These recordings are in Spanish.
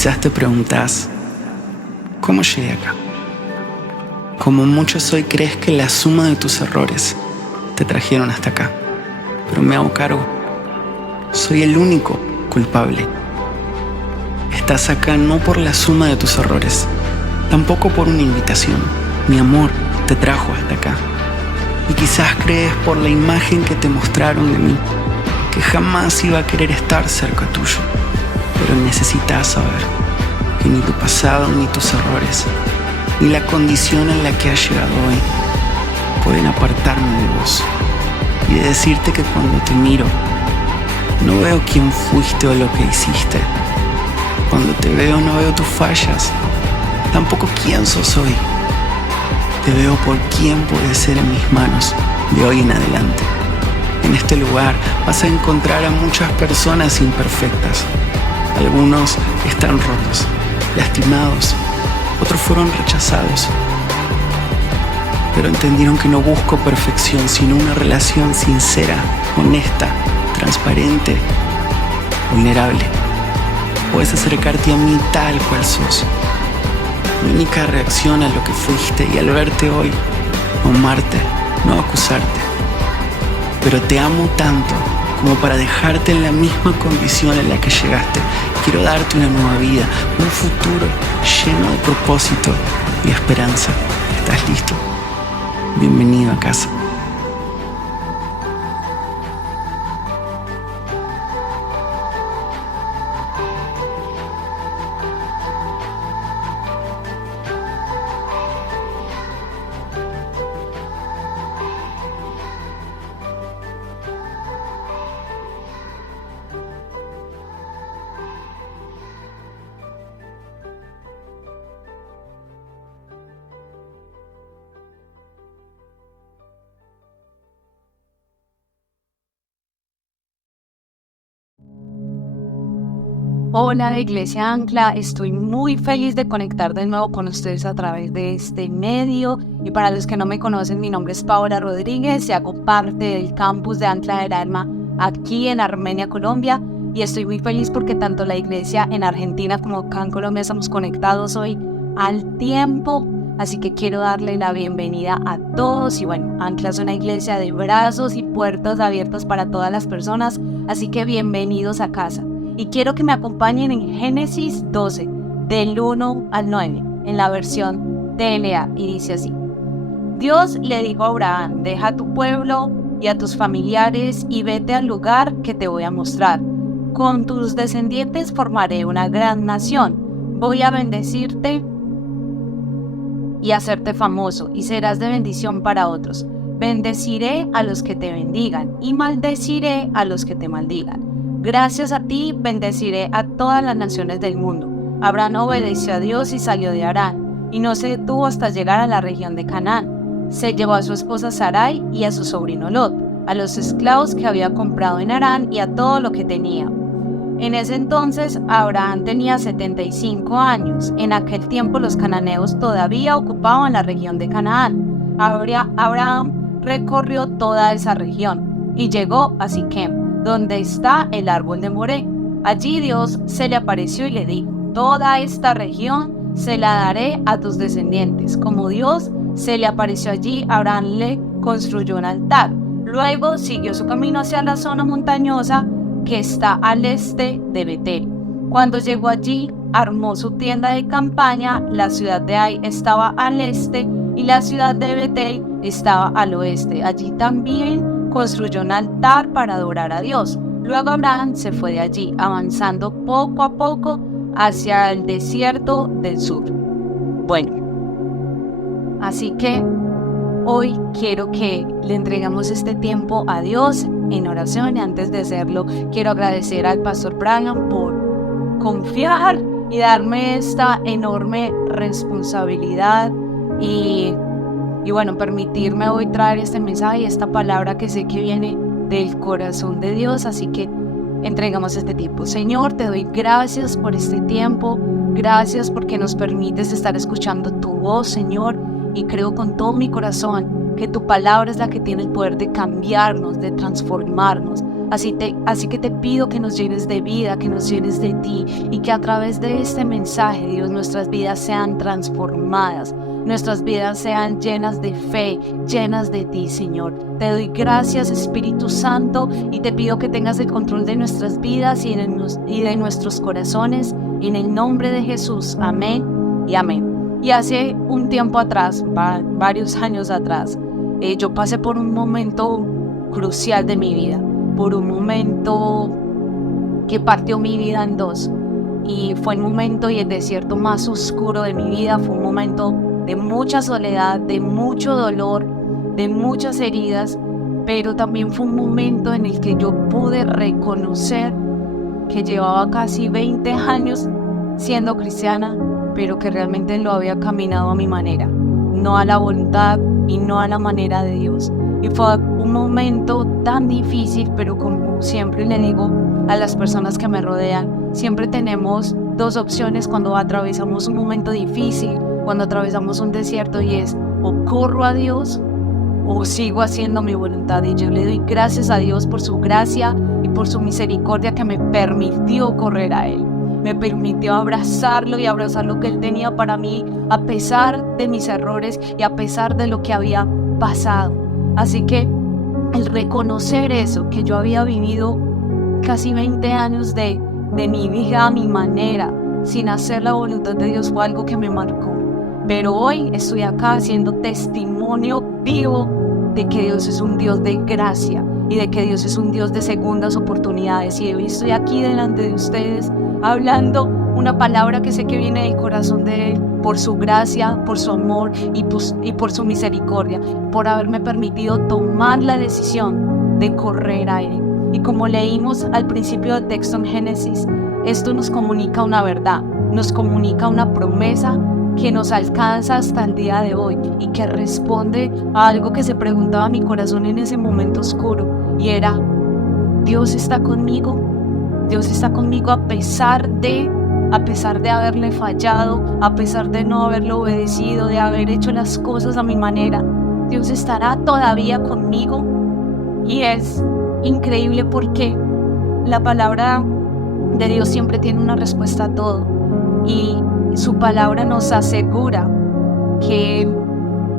Quizás te preguntas, ¿cómo llegué acá? Como muchos hoy crees que la suma de tus errores te trajeron hasta acá, pero me hago cargo. Soy el único culpable. Estás acá no por la suma de tus errores, tampoco por una invitación. Mi amor te trajo hasta acá. Y quizás crees por la imagen que te mostraron de mí, que jamás iba a querer estar cerca tuyo. Pero necesitas saber que ni tu pasado, ni tus errores, ni la condición en la que has llegado hoy pueden apartarme de vos y de decirte que cuando te miro no veo quién fuiste o lo que hiciste. Cuando te veo no veo tus fallas, tampoco quién sos hoy. Te veo por quién puedes ser en mis manos de hoy en adelante. En este lugar vas a encontrar a muchas personas imperfectas. Algunos están rotos, lastimados, otros fueron rechazados. Pero entendieron que no busco perfección, sino una relación sincera, honesta, transparente, vulnerable. Puedes acercarte a mí tal cual sos. Mi única reacción a lo que fuiste y al verte hoy, amarte, no acusarte. Pero te amo tanto como para dejarte en la misma condición en la que llegaste. Quiero darte una nueva vida, un futuro lleno de propósito y esperanza. ¿Estás listo? Bienvenido a casa. Hola Iglesia Ancla, estoy muy feliz de conectar de nuevo con ustedes a través de este medio. Y para los que no me conocen, mi nombre es Paola Rodríguez y hago parte del campus de Ancla del Alma aquí en Armenia, Colombia. Y estoy muy feliz porque tanto la iglesia en Argentina como acá en Colombia estamos conectados hoy al tiempo. Así que quiero darle la bienvenida a todos. Y bueno, Ancla es una iglesia de brazos y puertas abiertas para todas las personas. Así que bienvenidos a casa. Y quiero que me acompañen en Génesis 12, del 1 al 9, en la versión TLA, y dice así. Dios le dijo a Abraham, deja a tu pueblo y a tus familiares y vete al lugar que te voy a mostrar. Con tus descendientes formaré una gran nación. Voy a bendecirte y hacerte famoso, y serás de bendición para otros. Bendeciré a los que te bendigan y maldeciré a los que te maldigan. Gracias a ti bendeciré a todas las naciones del mundo. Abraham obedeció a Dios y salió de Harán, y no se detuvo hasta llegar a la región de Canaán. Se llevó a su esposa Sarai y a su sobrino Lot, a los esclavos que había comprado en Harán y a todo lo que tenía. En ese entonces Abraham tenía 75 años. En aquel tiempo los cananeos todavía ocupaban la región de Canaán. Abraham recorrió toda esa región y llegó a Siquem, donde está el árbol de Moré. Allí Dios se le apareció y le dijo, toda esta región se la daré a tus descendientes. Como Dios se le apareció allí, Abraham le construyó un altar. Luego siguió su camino hacia la zona montañosa que está al este de Betel. Cuando llegó allí, armó su tienda de campaña. La ciudad de Ai estaba al este y la ciudad de Betel estaba al oeste. Allí también construyó un altar para adorar a Dios. Luego Abraham se fue de allí, avanzando poco a poco hacia el desierto del sur. Bueno, así que hoy quiero que le entregamos este tiempo a Dios en oración. Y antes de hacerlo, quiero agradecer al pastor Brian por confiar y darme esta enorme responsabilidad y bueno, permitirme hoy traer este mensaje y esta palabra que sé que viene del corazón de Dios. Así que entregamos este tiempo. Señor, te doy gracias por este tiempo. Gracias porque nos permites estar escuchando tu voz, Señor. Y creo con todo mi corazón que tu palabra es la que tiene el poder de cambiarnos, de transformarnos. Así que te pido que nos llenes de vida, que nos llenes de ti y que a través de este mensaje, Dios, nuestras vidas sean transformadas, nuestras vidas sean llenas de fe, llenas de ti, Señor. Te doy gracias, Espíritu Santo, y te pido que tengas el control de nuestras vidas y de nuestros corazones. En el nombre de Jesús, amén y amén. Y hace un tiempo atrás, varios años atrás, yo pasé por un momento crucial de mi vida, por un momento que partió mi vida en dos. Y fue el momento y el desierto más oscuro de mi vida. Fue un momento de mucha soledad, de mucho dolor, de muchas heridas, pero también fue un momento en el que yo pude reconocer que llevaba casi 20 años siendo cristiana, pero que realmente lo había caminado a mi manera, no a la voluntad y no a la manera de Dios. Y fue un momento tan difícil, pero como siempre le digo a las personas que me rodean, siempre tenemos dos opciones cuando atravesamos un momento difícil, cuando atravesamos un desierto, y es o corro a Dios o sigo haciendo mi voluntad. Y yo le doy gracias a Dios por su gracia y por su misericordia que me permitió correr a Él. Me permitió abrazarlo y abrazar lo que Él tenía para mí, a pesar de mis errores y a pesar de lo que había pasado. Así que el reconocer eso, que yo había vivido casi 20 años de mi vida a mi manera, sin hacer la voluntad de Dios, fue algo que me marcó. Pero hoy estoy acá haciendo testimonio vivo de que Dios es un Dios de gracia y de que Dios es un Dios de segundas oportunidades. Y hoy estoy aquí delante de ustedes hablando una palabra que sé que viene del corazón de Él, por su gracia, por su amor y por su misericordia, por haberme permitido tomar la decisión de correr a Él. Y como leímos al principio del texto en Génesis, esto nos comunica una verdad, nos comunica una promesa que nos alcanza hasta el día de hoy y que responde a algo que se preguntaba mi corazón en ese momento oscuro, y era: ¿Dios está conmigo? Dios está conmigo a pesar de haberle fallado, a pesar de no haberlo obedecido, de haber hecho las cosas a mi manera. Dios estará todavía conmigo. Y es increíble porque la palabra de Dios siempre tiene una respuesta a todo, y su palabra nos asegura que Él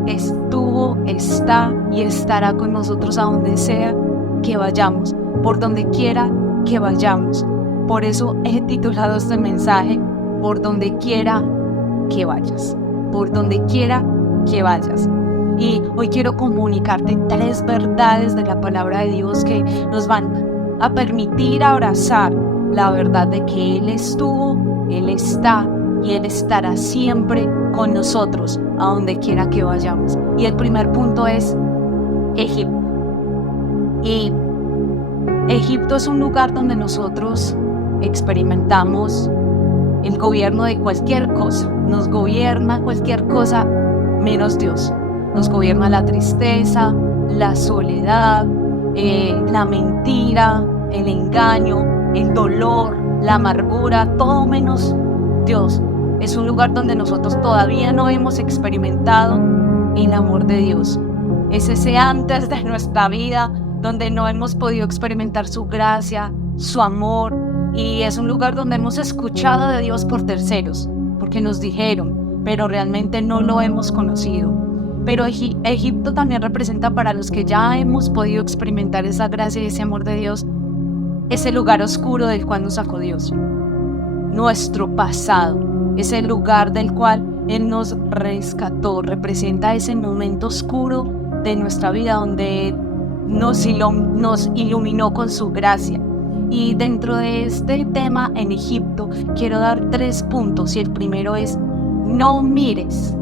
estuvo, está y estará con nosotros a donde sea que vayamos, por donde quiera que vayamos. Por eso he titulado este mensaje: por donde quiera que vayas, por donde quiera que vayas. Y hoy quiero comunicarte 3 verdades de la palabra de Dios que nos van a permitir abrazar la verdad de que Él estuvo, Él está y Él estará siempre con nosotros a donde quiera que vayamos. Y el primer punto es Egipto. Y Egipto es un lugar donde nosotros experimentamos el gobierno de cualquier cosa. Nos gobierna cualquier cosa menos Dios. Nos gobierna la tristeza, la soledad, la mentira, el engaño, el dolor, la amargura, todo menos Dios. Es un lugar donde nosotros todavía no hemos experimentado el amor de Dios. Es ese antes de nuestra vida donde no hemos podido experimentar su gracia, su amor, y es un lugar donde hemos escuchado de Dios por terceros, porque nos dijeron, pero realmente no lo hemos conocido. Pero Egipto también representa, para los que ya hemos podido experimentar esa gracia y ese amor de Dios, ese lugar oscuro del cual nos sacó Dios. Nuestro pasado, ese lugar del cual Él nos rescató, representa ese momento oscuro de nuestra vida donde nos iluminó con su gracia. Y dentro de este tema en Egipto quiero dar 3 puntos, y el primero es: no mires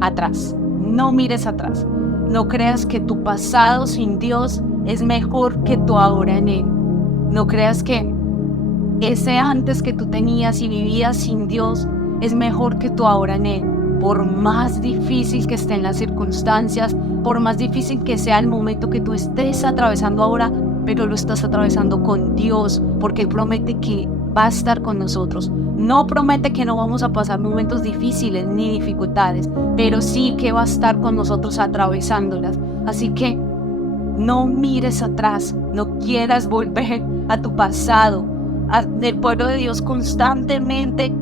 atrás. No mires atrás. No creas que tu pasado sin Dios es mejor que tu ahora en Él. No creas que ese antes que tú tenías y vivías sin Dios es mejor que tu ahora en Él. Por más difícil que estén las circunstancias, por más difícil que sea el momento que tú estés atravesando ahora, pero lo estás atravesando con Dios, porque Él promete que va a estar con nosotros. No promete que no vamos a pasar momentos difíciles ni dificultades, pero sí que va a estar con nosotros atravesándolas. Así que No mires atrás, no quieras volver a tu pasado. El pueblo de Dios constantemente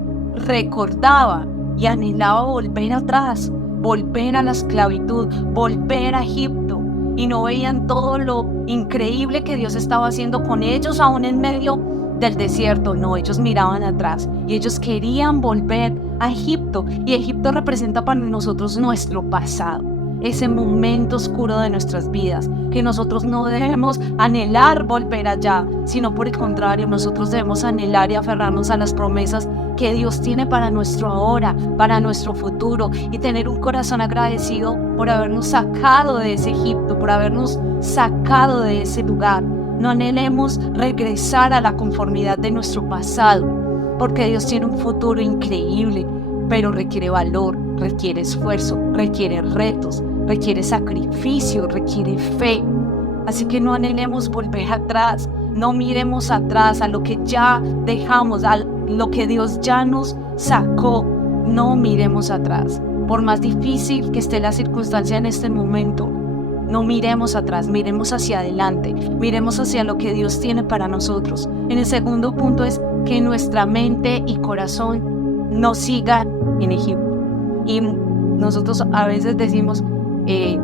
recordaba y anhelaba volver atrás, volver a la esclavitud, volver a Egipto. Y no veían todo lo increíble que Dios estaba haciendo con ellos aún en medio del desierto. No, ellos miraban atrás y ellos querían volver a Egipto. Y Egipto representa para nosotros nuestro pasado, ese momento oscuro de nuestras vidas, que nosotros no debemos anhelar volver allá, sino por el contrario, nosotros debemos anhelar y aferrarnos a las promesas que Dios tiene para nuestro ahora, para nuestro futuro, y tener un corazón agradecido por habernos sacado de ese Egipto, por habernos sacado de ese lugar. No anhelemos regresar a la conformidad de nuestro pasado, porque Dios tiene un futuro increíble, pero requiere valor, requiere esfuerzo, requiere retos, requiere sacrificio, requiere fe. Así que no anhelemos volver atrás, no miremos atrás a lo que ya dejamos, a lo que Dios ya nos sacó. No miremos atrás. Por más difícil que esté la circunstancia en este momento, no miremos atrás, miremos hacia adelante, miremos hacia lo que Dios tiene para nosotros. En el segundo punto es que nuestra mente y corazón no sigan en Egipto. Y nosotros a veces decimos,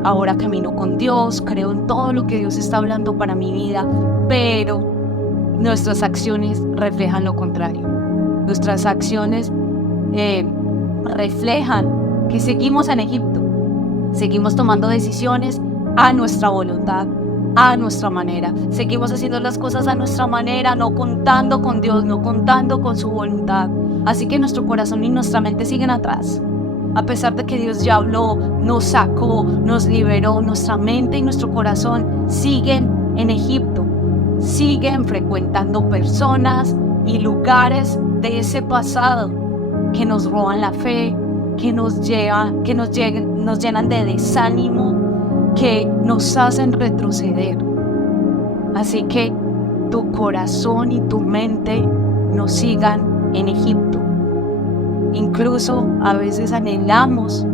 ahora camino con Dios, creo en todo lo que Dios está hablando para mi vida, pero nuestras acciones reflejan lo contrario. Nuestras acciones reflejan que seguimos en Egipto, seguimos tomando decisiones a nuestra voluntad, a nuestra manera, seguimos haciendo las cosas a nuestra manera, no contando con Dios, no contando con su voluntad. Así que nuestro corazón y nuestra mente siguen atrás. A pesar de que Dios ya habló, nos sacó, nos liberó, nuestra mente y nuestro corazón siguen en Egipto, siguen frecuentando personas y lugares de ese pasado que nos roban la fe, que nos llenan de desánimo, que nos hacen retroceder. Así que tu corazón y tu mente no sigan en Egipto. Incluso a veces anhelamos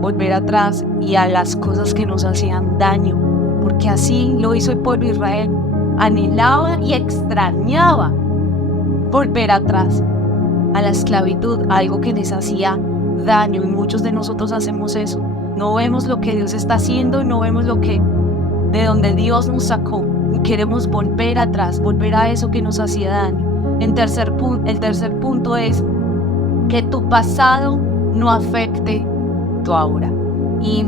volver atrás y a las cosas que nos hacían daño, porque así lo hizo el pueblo de Israel. Anhelaba y extrañaba volver atrás a la esclavitud, a algo que les hacía daño, y muchos de nosotros hacemos eso. No vemos lo que Dios está haciendo, no vemos de donde Dios nos sacó, y queremos volver atrás, volver a eso que nos hacía daño. El tercer punto es que tu pasado no afecte tu ahora. Y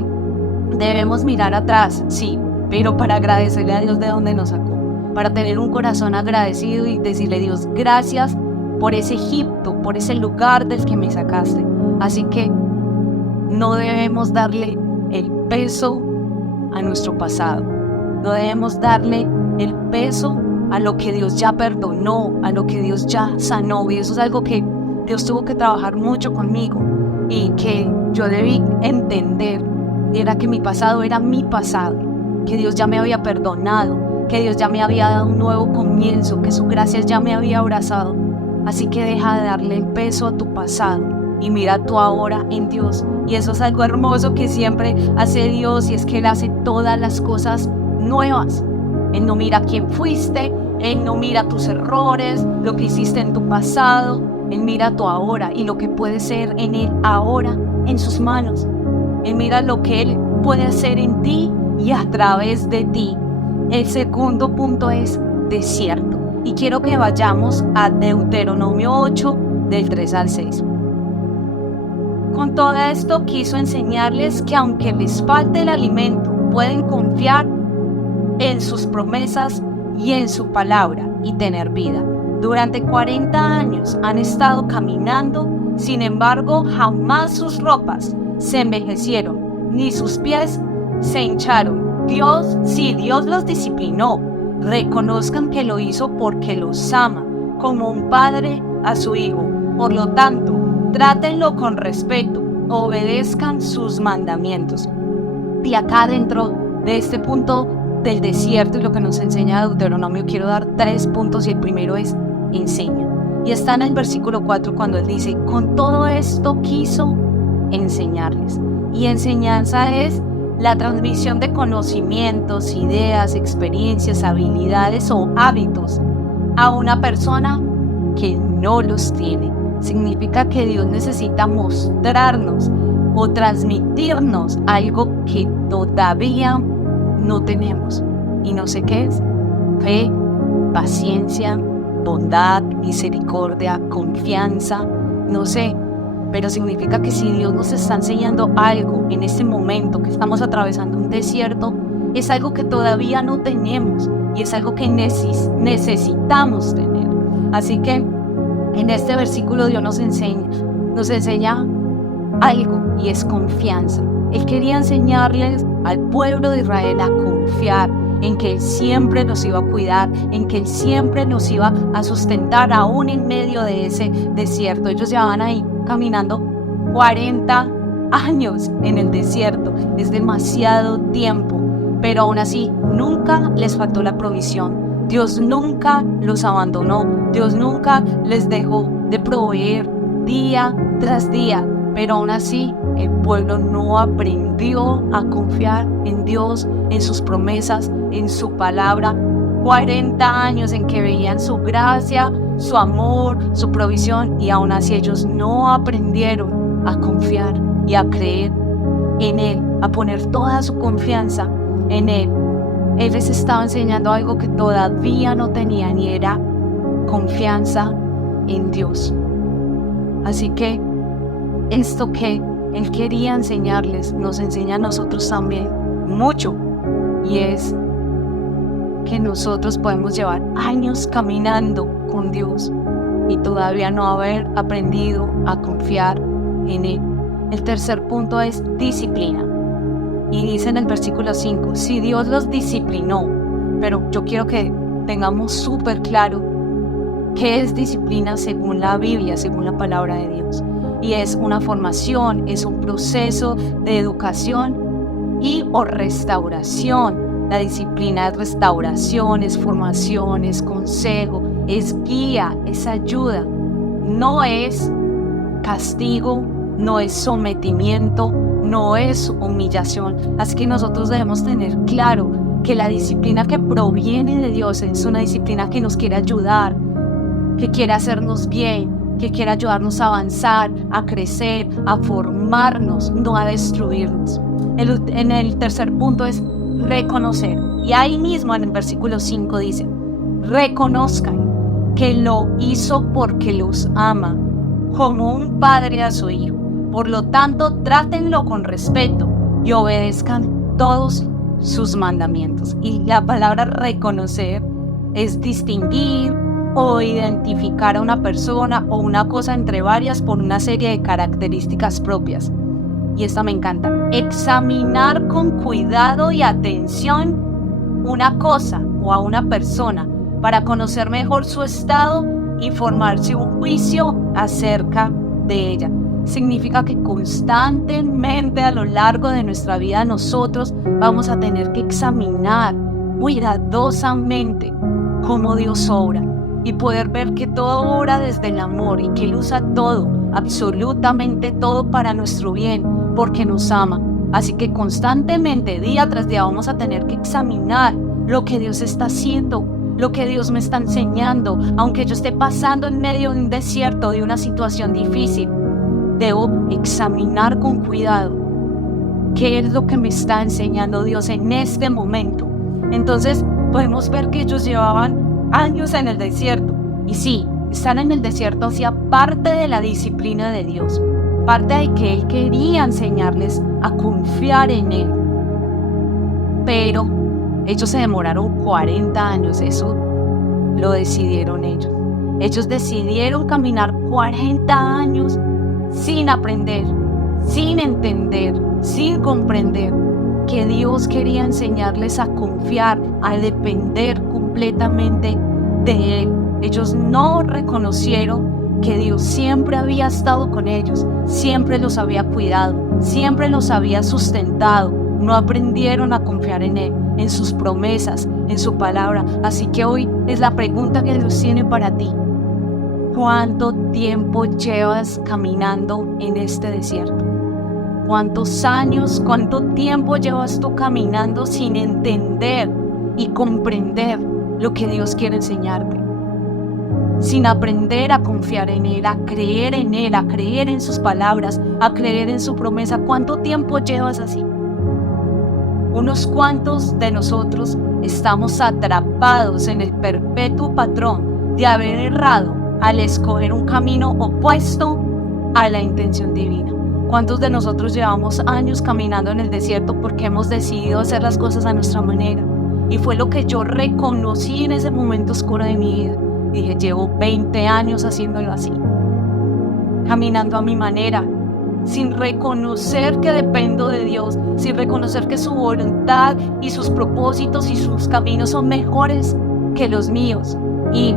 debemos mirar atrás, sí, pero para agradecerle a Dios de donde nos sacó, para tener un corazón agradecido y decirle: Dios, gracias por ese Egipto, por ese lugar del que me sacaste. Así que no debemos darle el peso a nuestro pasado, no debemos darle el peso a lo que Dios ya perdonó, a lo que Dios ya sanó. Y eso es algo que Dios tuvo que trabajar mucho conmigo y que yo debí entender. Era que mi pasado era mi pasado, que Dios ya me había perdonado, que Dios ya me había dado un nuevo comienzo, que su gracia ya me había abrazado. Así que deja de darle el peso a tu pasado y mira tú ahora en Dios. Y eso es algo hermoso que siempre hace Dios, y es que Él hace todas las cosas nuevas. Él no mira quién fuiste, Él no mira tus errores, lo que hiciste en tu pasado. Él mira tu ahora y lo que puede ser en Él ahora en sus manos. Él mira lo que Él puede hacer en ti y a través de ti. El segundo punto es desierto. Y quiero que vayamos a Deuteronomio 8, del 3 al 6. Con todo esto quiso enseñarles que aunque les falte el alimento, pueden confiar en sus promesas y en su palabra y tener vida. Durante 40 años han estado caminando, sin embargo, jamás sus ropas se envejecieron, ni sus pies se hincharon. Dios los disciplinó. Reconozcan que lo hizo porque los ama, como un padre a su hijo. Por lo tanto, trátenlo con respeto, obedezcan sus mandamientos. Y acá dentro de este punto del desierto y lo que nos enseña Deuteronomio, quiero dar 3 puntos, y el primero es enseña. Y está en el versículo 4 cuando Él dice: con todo esto quiso enseñarles. Y enseñanza es la transmisión de conocimientos, ideas, experiencias, habilidades o hábitos a una persona que no los tiene. Significa que Dios necesita mostrarnos o transmitirnos algo que todavía no tenemos. Y no sé qué es. Fe, paciencia, bondad, misericordia, confianza, no sé. Pero significa que si Dios nos está enseñando algo en este momento que estamos atravesando un desierto, es algo que todavía no tenemos y es algo que necesitamos tener. Así que en este versículo Dios nos enseña algo y es confianza. Él quería enseñarles al pueblo de Israel a confiar en que Él siempre nos iba a cuidar, en que Él siempre nos iba a sustentar aún en medio de ese desierto. Ellos llevaban ahí caminando 40 años en el desierto. Es demasiado tiempo, pero aún así nunca les faltó la provisión. Dios nunca los abandonó. Dios nunca les dejó de proveer día tras día. Pero aún así el pueblo no aprendió a confiar en Dios, en sus promesas, en su palabra. 40 años en que veían su gracia, su amor, su provisión, y aún así ellos no aprendieron a confiar y a creer en Él, a poner toda su confianza en Él. Él les estaba enseñando algo que todavía no tenían y era confianza en Dios. Así que esto que Él quería enseñarles nos enseña a nosotros también mucho, y es que nosotros podemos llevar años caminando con Dios y todavía no haber aprendido a confiar en Él. El tercer punto es disciplina. Y dice en el versículo 5, si Dios los disciplinó, pero yo quiero que tengamos súper claro qué es disciplina según la Biblia, según la palabra de Dios. Y es una formación, es un proceso de educación y o restauración. La disciplina es restauración, es formación, es consejo, es guía, es ayuda. No es castigo, no es sometimiento, no es humillación. Así que nosotros debemos tener claro que la disciplina que proviene de Dios es una disciplina que nos quiere ayudar, que quiere hacernos bien, que quiere ayudarnos a avanzar, a crecer, a formarnos, no a destruirnos. En el tercer punto es reconocer. Y ahí mismo en el versículo 5 dice, reconozcan que lo hizo porque los ama, como un padre a su hijo. Por lo tanto, trátenlo con respeto y obedezcan todos sus mandamientos. Y la palabra reconocer es distinguir o identificar a una persona o una cosa entre varias por una serie de características propias. Y esta me encanta. Examinar con cuidado y atención una cosa o a una persona para conocer mejor su estado y formarse un juicio acerca de ella. Significa que constantemente a lo largo de nuestra vida nosotros vamos a tener que examinar cuidadosamente cómo Dios obra y poder ver que todo obra desde el amor y que Él usa todo, absolutamente todo para nuestro bien, porque nos ama. Así que constantemente, día tras día, vamos a tener que examinar lo que Dios está haciendo, lo que Dios me está enseñando. Aunque yo esté pasando en medio de un desierto, de una situación difícil, debo examinar con cuidado qué es lo que me está enseñando Dios en este momento. Entonces podemos ver que ellos llevaban años en el desierto. Y sí, estar en el desierto hacía parte de la disciplina de Dios, parte de que Él quería enseñarles a confiar en Él. Pero ellos se demoraron 40 años, eso lo decidieron ellos. Ellos decidieron caminar 40 años sin aprender, sin entender, sin comprender que Dios quería enseñarles a confiar, a depender completamente de Él. Ellos no reconocieron que Dios siempre había estado con ellos, siempre los había cuidado, siempre los había sustentado. No aprendieron a confiar en Él, en sus promesas, en su palabra. Así que hoy es la pregunta que Dios tiene para ti. ¿Cuánto tiempo llevas caminando en este desierto? ¿Cuántos años, cuánto tiempo llevas tú caminando sin entender y comprender lo que Dios quiere enseñarte? Sin aprender a confiar en Él, a creer en Él, a creer en sus palabras, a creer en su promesa. ¿Cuánto tiempo llevas así? Unos cuantos de nosotros estamos atrapados en el perpetuo patrón de haber errado al escoger un camino opuesto a la intención divina. ¿Cuántos de nosotros llevamos años caminando en el desierto porque hemos decidido hacer las cosas a nuestra manera? Y fue lo que yo reconocí en ese momento oscuro de mi vida. Dije, llevo 20 años haciéndolo así, caminando a mi manera, sin reconocer que dependo de Dios, sin reconocer que su voluntad y sus propósitos y sus caminos son mejores que los míos. Y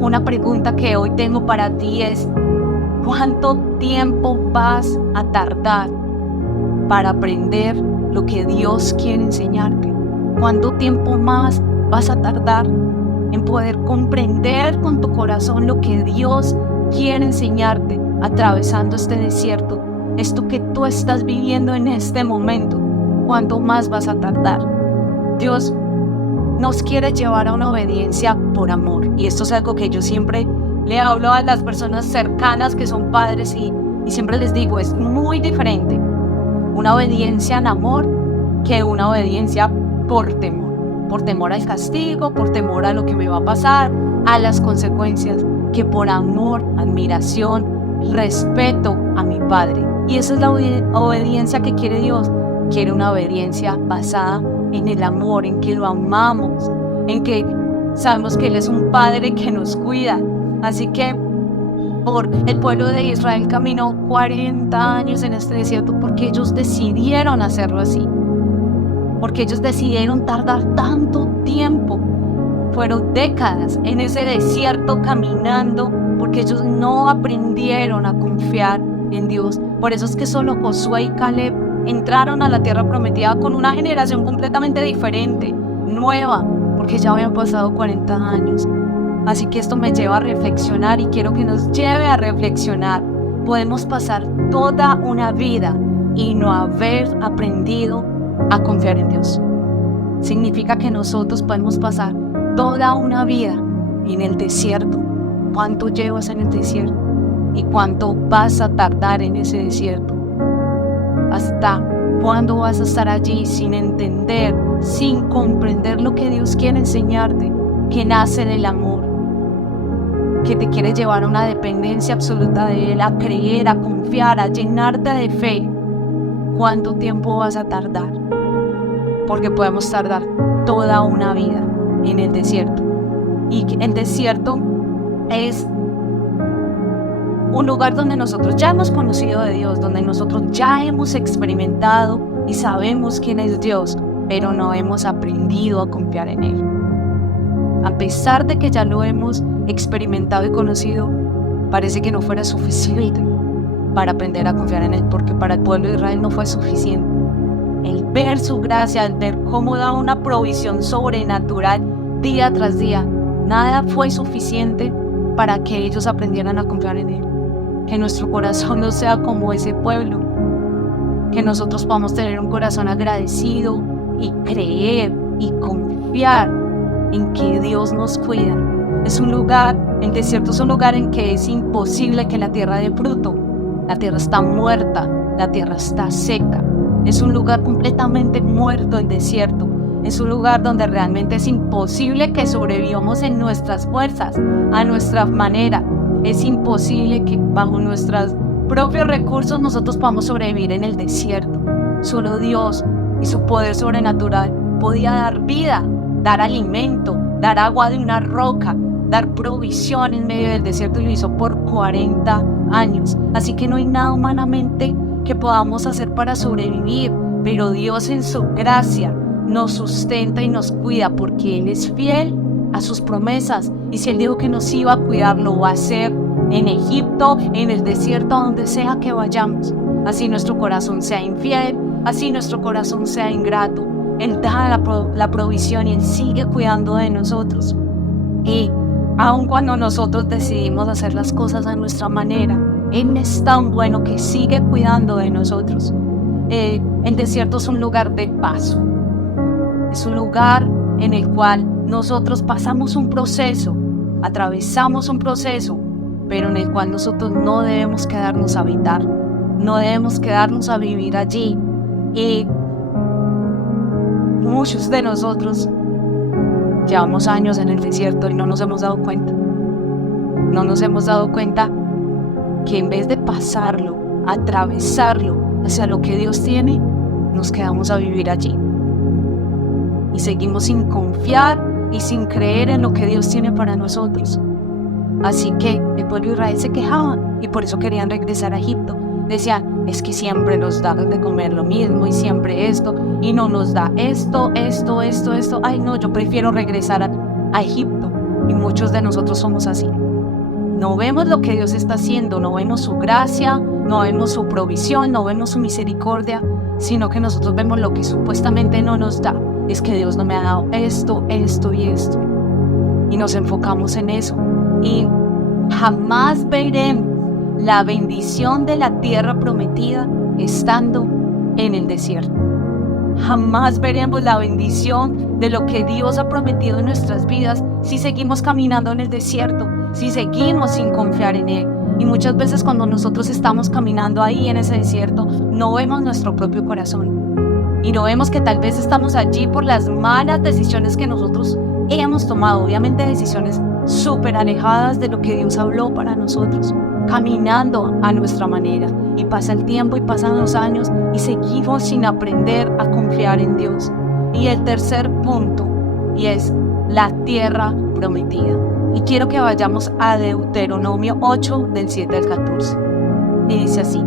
una pregunta que hoy tengo para ti es, ¿cuánto tiempo vas a tardar para aprender lo que Dios quiere enseñarte? ¿Cuánto tiempo más vas a tardar en poder comprender con tu corazón lo que Dios quiere enseñarte atravesando este desierto? Esto que tú estás viviendo en este momento, ¿cuánto más vas a tardar? Dios nos quiere llevar a una obediencia por amor, y esto es algo que yo siempre le hablo a las personas cercanas que son padres y siempre les digo, es muy diferente una obediencia en amor que una obediencia por temor al castigo, por temor a lo que me va a pasar, a las consecuencias, que por amor, admiración, respeto a mi Padre. Y esa es la obediencia que quiere Dios. Quiere una obediencia basada en el amor, en que lo amamos, en que sabemos que Él es un Padre que nos cuida. Así que el pueblo de Israel caminó 40 años en este desierto porque ellos decidieron hacerlo así. Porque ellos decidieron tardar tanto tiempo. Fueron décadas en ese desierto caminando porque ellos no aprendieron a confiar en Dios. Por eso es que solo Josué y Caleb entraron a la tierra prometida con una generación completamente diferente, nueva, porque ya habían pasado 40 años. Así que esto me lleva a reflexionar y quiero que nos lleve a reflexionar. Podemos pasar toda una vida y no haber aprendido a confiar en Dios. Significa que nosotros podemos pasar toda una vida en el desierto. ¿Cuánto llevas en el desierto? ¿Y cuánto vas a tardar en ese desierto? ¿Hasta cuándo vas a estar allí sin entender, sin comprender lo que Dios quiere enseñarte? Que nace del amor, que te quiere llevar a una dependencia absoluta de Él, a creer, a confiar, a llenarte de fe. ¿Cuánto tiempo vas a tardar? Porque podemos tardar toda una vida en el desierto. Y el desierto es un lugar donde nosotros ya hemos conocido de Dios, donde nosotros ya hemos experimentado y sabemos quién es Dios, pero no hemos aprendido a confiar en Él. A pesar de que ya lo hemos experimentado y conocido, parece que no fuera suficiente para aprender a confiar en Él, porque para el pueblo de Israel no fue suficiente. El ver su gracia, el ver cómo da una provisión sobrenatural día tras día, nada fue suficiente para que ellos aprendieran a confiar en Él. Que nuestro corazón no sea como ese pueblo, que nosotros podamos tener un corazón agradecido y creer y confiar en que Dios nos cuida. El desierto es un lugar en que es imposible que la tierra dé fruto. La tierra está muerta, la tierra está seca. Es un lugar completamente muerto, el desierto. Es un lugar donde realmente es imposible que sobrevivamos en nuestras fuerzas, a nuestra manera. Es imposible que bajo nuestros propios recursos nosotros podamos sobrevivir en el desierto. Solo Dios y su poder sobrenatural podía dar vida, dar alimento, dar agua de una roca, dar provisión en medio del desierto, y lo hizo por 40 años. Así que no hay nada humanamente que podamos hacer para sobrevivir, pero Dios en su gracia nos sustenta y nos cuida, porque Él es fiel a sus promesas, y si Él dijo que nos iba a cuidar, lo va a hacer en Egipto, en el desierto, donde sea que vayamos. Así nuestro corazón sea infiel, así nuestro corazón sea ingrato, Él da la provisión y Él sigue cuidando de nosotros. Y aun cuando nosotros decidimos hacer las cosas a nuestra manera, Él es tan bueno que sigue cuidando de nosotros. El desierto es un lugar de paso. Es un lugar en el cual nosotros pasamos un proceso, atravesamos un proceso, pero en el cual nosotros no debemos quedarnos a habitar, no debemos quedarnos a vivir allí. Y muchos de nosotros llevamos años en el desierto y no nos hemos dado cuenta. No nos hemos dado cuenta que en vez de pasarlo, atravesarlo hacia lo que Dios tiene, nos quedamos a vivir allí. Y seguimos sin confiar y sin creer en lo que Dios tiene para nosotros. Así que el pueblo de Israel se quejaba y por eso querían regresar a Egipto. Decían, es que siempre nos da de comer lo mismo y siempre esto, y no nos da esto. Ay no, yo prefiero regresar a Egipto. Y muchos de nosotros somos así. No vemos lo que Dios está haciendo, no vemos su gracia, no vemos su provisión, no vemos su misericordia, sino que nosotros vemos lo que supuestamente no nos da. Es que Dios no me ha dado esto y esto. Y nos enfocamos en eso. Y jamás veremos la bendición de la tierra prometida estando en el desierto. Jamás veremos la bendición de lo que Dios ha prometido en nuestras vidas si seguimos caminando en el desierto, si seguimos sin confiar en Él. Y muchas veces cuando nosotros estamos caminando ahí en ese desierto, no vemos nuestro propio corazón. Y no vemos que tal vez estamos allí por las malas decisiones que nosotros hemos tomado. Obviamente decisiones súper alejadas de lo que Dios habló para nosotros. Caminando a nuestra manera. Y pasa el tiempo y pasan los años y seguimos sin aprender a confiar en Dios. Y el tercer punto, y es la tierra prometida. Y quiero que vayamos a Deuteronomio 8, del 7 al 14. Y dice así: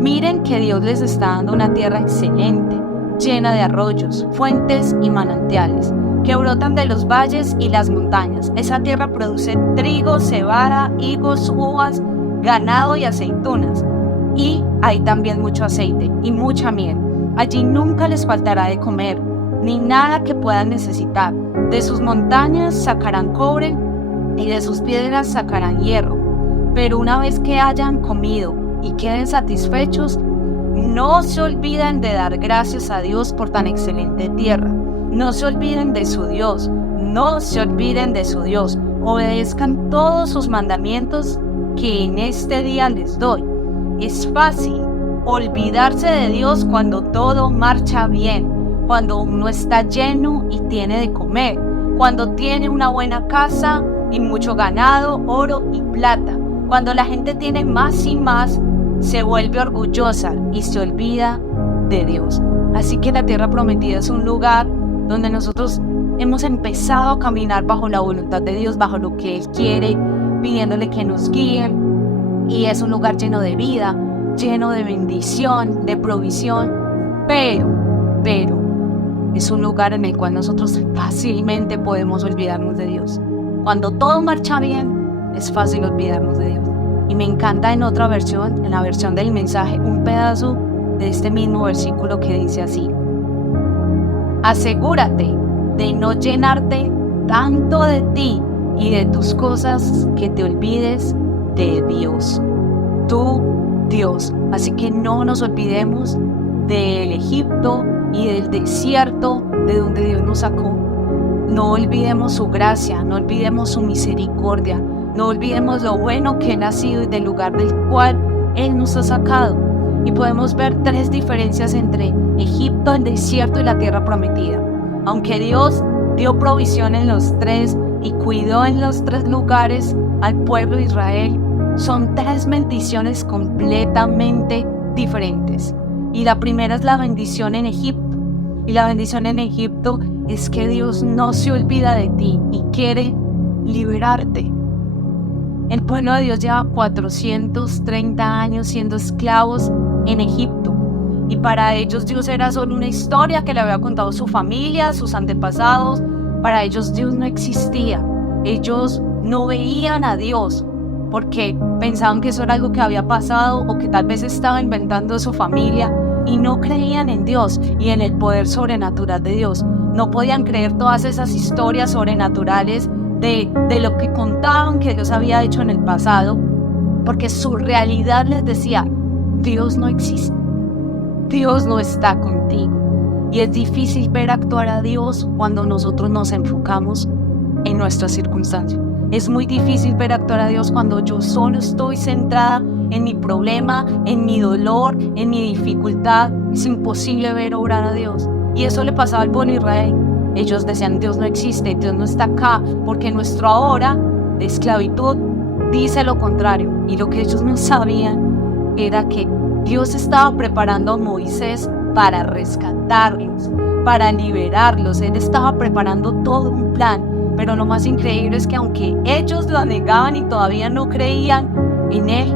miren que Dios les está dando una tierra excelente, llena de arroyos, fuentes y manantiales, que brotan de los valles y las montañas. Esa tierra produce trigo, cebada, higos, uvas, ganado y aceitunas. Y hay también mucho aceite y mucha miel. Allí nunca les faltará de comer, ni nada que puedan necesitar. De sus montañas sacarán cobre y de sus piedras sacarán hierro. Pero una vez que hayan comido y queden satisfechos, no se olviden de dar gracias a Dios por tan excelente tierra. No se olviden de su Dios. No se olviden de su Dios. Obedezcan todos sus mandamientos que en este día les doy. Es fácil olvidarse de Dios cuando todo marcha bien, cuando uno está lleno y tiene de comer, cuando tiene una buena casa y mucho ganado, oro y plata. Cuando la gente tiene más y más, se vuelve orgullosa y se olvida de Dios. Así que la tierra prometida es un lugar donde nosotros hemos empezado a caminar bajo la voluntad de Dios, bajo lo que Él quiere, pidiéndole que nos guíe. Y es un lugar lleno de vida, lleno de bendición, de provisión, pero es un lugar en el cual nosotros fácilmente podemos olvidarnos de Dios. Cuando todo marcha bien, es fácil olvidarnos de Dios. Y me encanta en otra versión, en la versión del mensaje, un pedazo de este mismo versículo que dice así: asegúrate de no llenarte tanto de ti y de tus cosas que te olvides de Dios, tu Dios. Así que no nos olvidemos del Egipto y del desierto de donde Dios nos sacó. No olvidemos su gracia, no olvidemos su misericordia, no olvidemos lo bueno que Él ha sido y del lugar del cual Él nos ha sacado. Y podemos ver tres diferencias entre Egipto, el desierto y la tierra prometida. Aunque Dios dio provisión en los tres y cuidó en los tres lugares al pueblo de Israel, son tres bendiciones completamente diferentes. Y la primera es la bendición en Egipto. Y la bendición en Egipto es que Dios no se olvida de ti y quiere liberarte. El pueblo de Dios lleva 430 años siendo esclavos en Egipto. Y para ellos Dios era solo una historia que le había contado su familia, sus antepasados. Para ellos Dios no existía. Ellos no veían a Dios porque pensaban que eso era algo que había pasado o que tal vez estaba inventando su familia, y no creían en Dios y en el poder sobrenatural de Dios. No podían creer todas esas historias sobrenaturales de lo que contaban que Dios había hecho en el pasado, porque su realidad les decía, Dios no existe, Dios no está contigo. Y es difícil ver actuar a Dios cuando nosotros nos enfocamos en nuestras circunstancias. Es muy difícil ver actuar a Dios cuando yo solo estoy centrada en mi problema, en mi dolor, en mi dificultad. Es imposible ver obrar a Dios. Y eso le pasaba al pueblo de Israel. Ellos decían, Dios no existe, Dios no está acá, porque nuestro ahora de esclavitud dice lo contrario. Y lo que ellos no sabían era que Dios estaba preparando a Moisés para rescatarlos, para liberarlos. Él estaba preparando todo un plan. Pero lo más increíble es que aunque ellos lo negaban y todavía no creían en Él,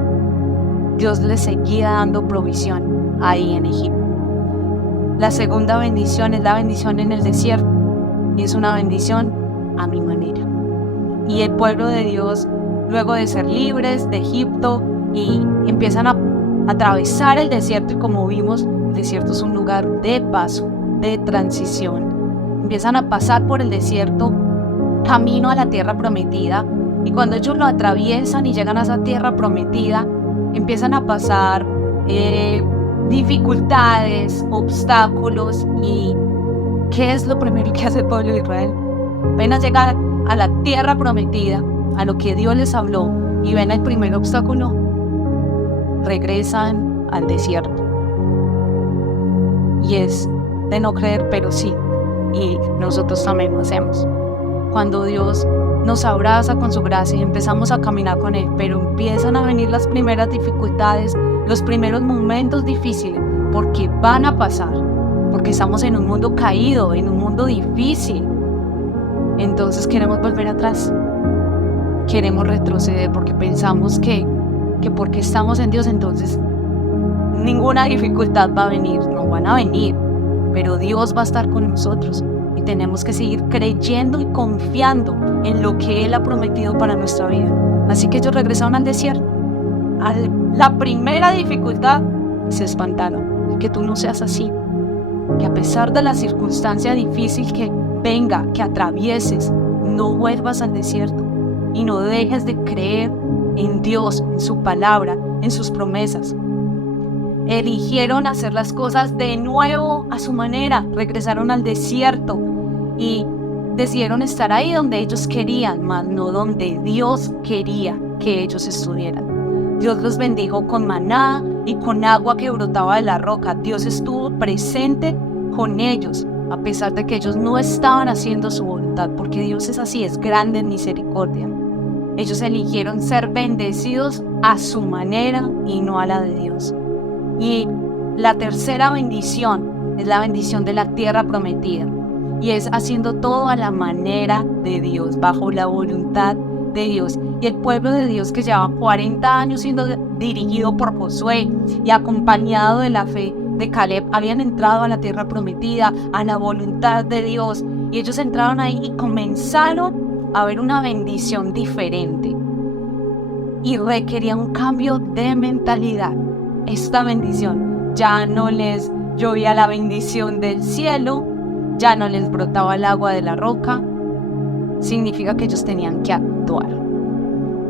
Dios les seguía dando provisión ahí en Egipto. La segunda bendición es la bendición en el desierto. Y es una bendición a mi manera. Y el pueblo de Dios, luego de ser libres de Egipto, y empiezan a atravesar el desierto, y como vimos, el desierto es un lugar de paso, de transición. Empiezan a pasar por el desierto camino a la tierra prometida, y cuando ellos lo atraviesan y llegan a esa tierra prometida, empiezan a pasar dificultades, obstáculos. ¿Y qué es lo primero que hace el pueblo de Israel? Apenas llegar a la tierra prometida, a lo que Dios les habló, y ven el primer obstáculo, regresan al desierto. Y es de no creer, pero sí, y nosotros también lo hacemos. Cuando Dios nos abraza con su gracia y empezamos a caminar con Él, pero empiezan a venir las primeras dificultades, los primeros momentos difíciles, porque van a pasar, porque estamos en un mundo caído, en un mundo difícil. Entonces queremos volver atrás, queremos retroceder, porque pensamos que porque estamos en Dios, entonces ninguna dificultad va a venir. No van a venir, pero Dios va a estar con nosotros. Y tenemos que seguir creyendo y confiando en lo que Él ha prometido para nuestra vida. Así que ellos regresaron al desierto, a la primera dificultad, y se espantaron. Y que tú no seas así, que a pesar de la circunstancia difícil que venga, que atravieses, no vuelvas al desierto y no dejes de creer en Dios, en su palabra, en sus promesas. Eligieron hacer las cosas de nuevo a su manera, regresaron al desierto y decidieron estar ahí donde ellos querían, mas no donde Dios quería que ellos estuvieran. Dios los bendijo con maná y con agua que brotaba de la roca. Dios estuvo presente con ellos, a pesar de que ellos no estaban haciendo su voluntad, porque Dios es así, es grande en misericordia. Ellos eligieron ser bendecidos a su manera y no a la de Dios. Y la tercera bendición es la bendición de la tierra prometida. Y es haciendo todo a la manera de Dios, bajo la voluntad de Dios. Y el pueblo de Dios, que llevaba 40 años siendo dirigido por Josué y acompañado de la fe de Caleb, habían entrado a la tierra prometida, a la voluntad de Dios. Y ellos entraron ahí y comenzaron a ver una bendición diferente. Y requería un cambio de mentalidad. Esta bendición ya no les llovía la bendición del cielo, ya no les brotaba el agua de la roca. Significa que ellos tenían que actuar.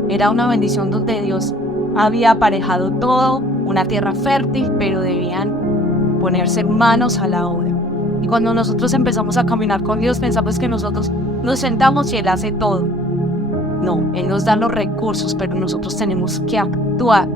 Era una bendición donde Dios había aparejado todo, una tierra fértil, pero debían ponerse manos a la obra. Y cuando nosotros empezamos a caminar con Dios, pensamos que nosotros nos sentamos y Él hace todo. No, Él nos da los recursos, pero nosotros tenemos que actuar.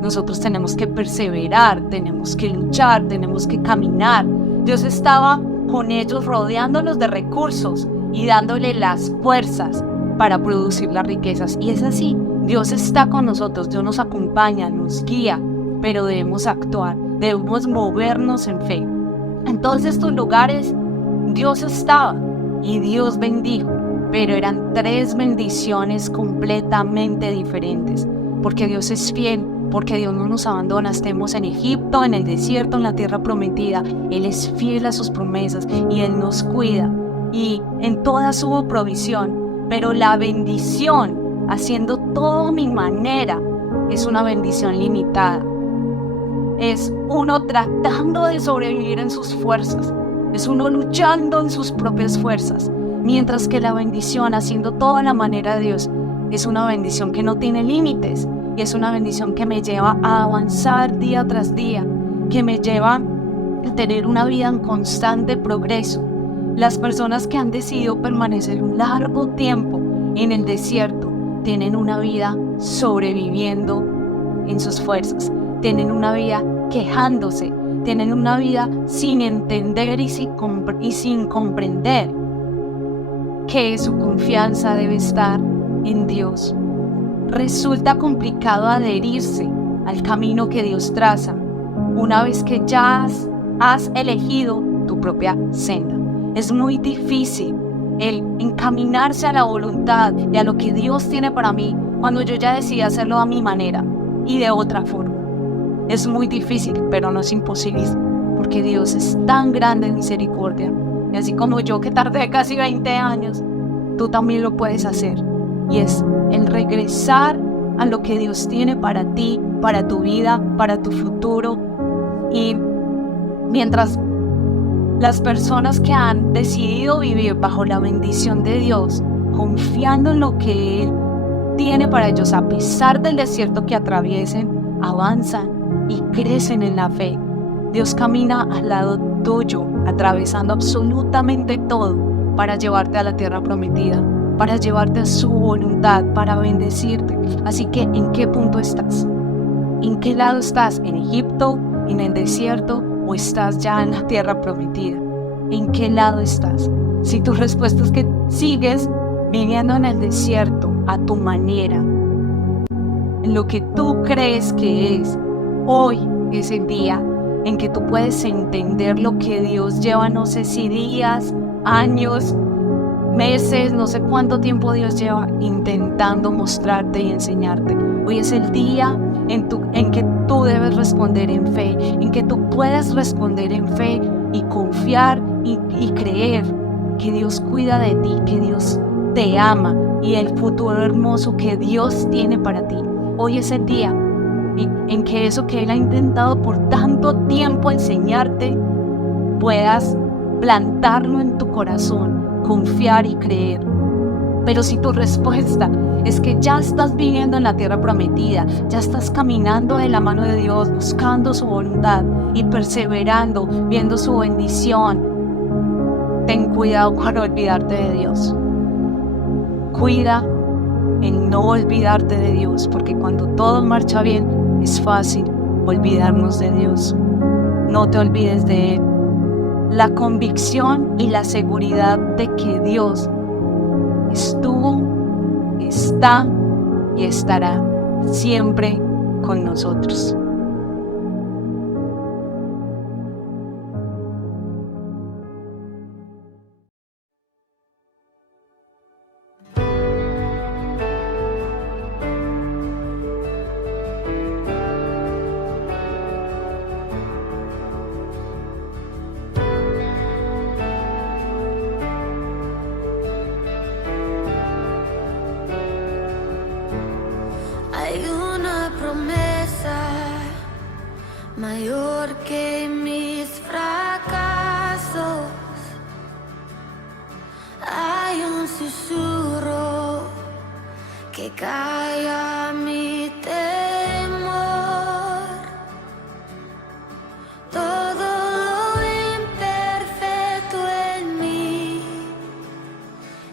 Nosotros tenemos que perseverar, tenemos que luchar, tenemos que caminar. Dios estaba con ellos rodeándolos de recursos y dándole las fuerzas para producir las riquezas. Y es así, Dios está con nosotros, Dios nos acompaña, nos guía, pero debemos actuar, debemos movernos en fe. En todos estos lugares Dios estaba y Dios bendijo, pero eran 3 bendiciones completamente diferentes, porque Dios es fiel. Porque Dios no nos abandona, estemos en Egipto, en el desierto, en la tierra prometida. Él es fiel a sus promesas y Él nos cuida. Y en todas hubo provisión. Pero la bendición, haciendo todo a mi manera, es una bendición limitada. Es uno tratando de sobrevivir en sus fuerzas. Es uno luchando en sus propias fuerzas. Mientras que la bendición, haciendo todo a la manera de Dios, es una bendición que no tiene límites. y es una bendición que me lleva a avanzar día tras día, que me lleva a tener una vida en constante progreso. Las personas que han decidido permanecer un largo tiempo en el desierto tienen una vida sobreviviendo en sus fuerzas, tienen una vida quejándose, tienen una vida sin entender y sin comprender que su confianza debe estar en Dios. Resulta complicado adherirse al camino que Dios traza una vez que ya has elegido tu propia senda. Es muy difícil el encaminarse a la voluntad y a lo que Dios tiene para mí cuando yo ya decidí hacerlo a mi manera y de otra forma. Es muy difícil, pero no es imposible, porque Dios es tan grande en misericordia. Y así como yo, que tardé casi 20 años, tú también lo puedes hacer. Y es el regresar a lo que Dios tiene para ti, para tu vida, para tu futuro. Y mientras las personas que han decidido vivir bajo la bendición de Dios, confiando en lo que Él tiene para ellos, a pesar del desierto que atraviesen, avanzan y crecen en la fe. Dios camina al lado tuyo, atravesando absolutamente todo para llevarte a la tierra prometida, para llevarte a su voluntad, para bendecirte. Así que, ¿en qué punto estás? ¿En qué lado estás? ¿En Egipto? ¿En el desierto? ¿O estás ya en la tierra prometida? ¿En qué lado estás? Si tu respuesta es que sigues viviendo en el desierto a tu manera, en lo que tú crees que es, hoy es el día en que tú puedes entender lo que Dios lleva, no sé si días, años, meses, no sé cuánto tiempo Dios lleva intentando mostrarte y enseñarte. Hoy es el día en que tú debes responder en fe, en que tú puedes responder en fe y confiar y creer que Dios cuida de ti, que Dios te ama y el futuro hermoso que Dios tiene para ti. Hoy es el día en que eso que Él ha intentado por tanto tiempo enseñarte, puedas plantarlo en tu corazón, confiar y creer. Pero si tu respuesta es que ya estás viviendo en la tierra prometida, ya estás caminando de la mano de Dios, buscando su voluntad y perseverando, viendo su bendición, ten cuidado con olvidarte de Dios. Cuida en no olvidarte de Dios, porque cuando todo marcha bien, es fácil olvidarnos de Dios. No te olvides de Él. La convicción y la seguridad de que Dios estuvo, está y estará siempre con nosotros. Hay una promesa mayor que mis fracasos. Hay un susurro que calla mi temor. Todo lo imperfecto en mí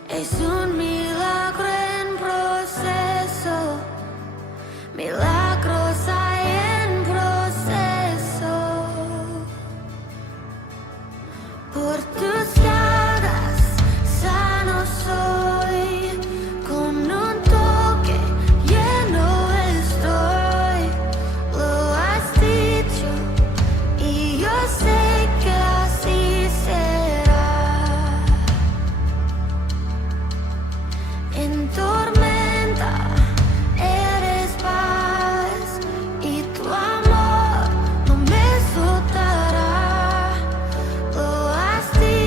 es un milagro en proceso. Milagros hay en proceso. Por tus llagas sano soy, con un toque lleno estoy. Lo has dicho y yo sé que así será. En tormenta eres paz y tu amor no me soltará. Lo has dicho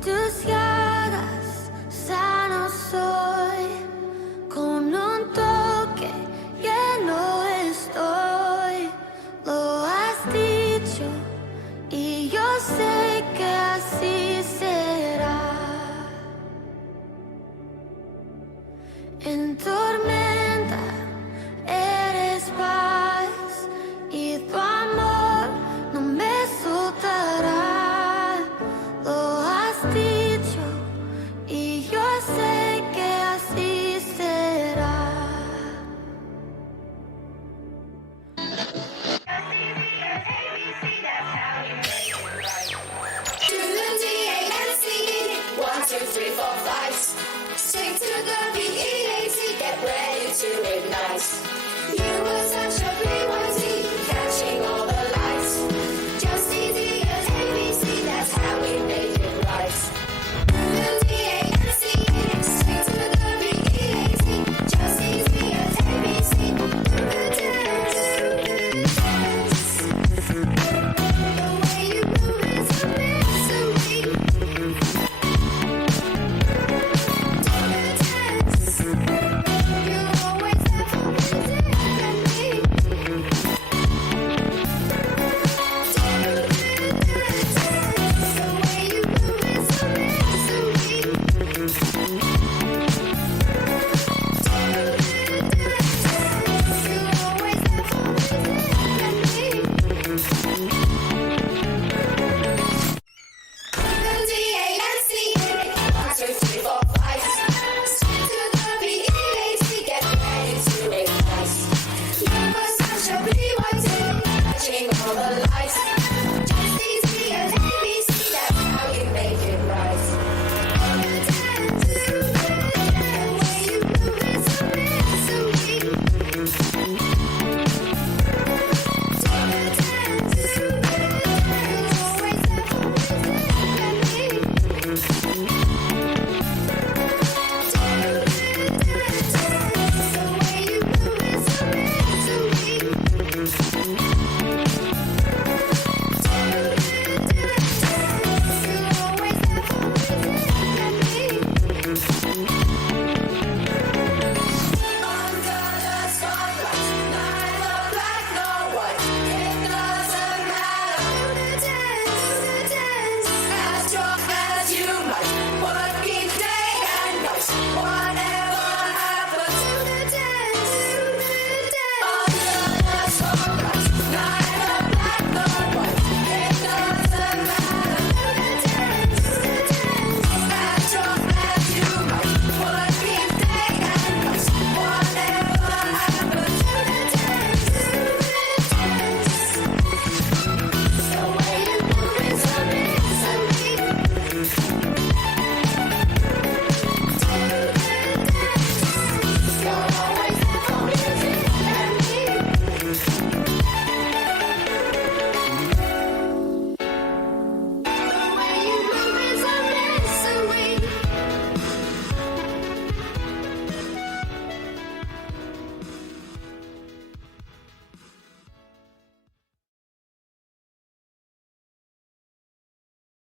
tus llagas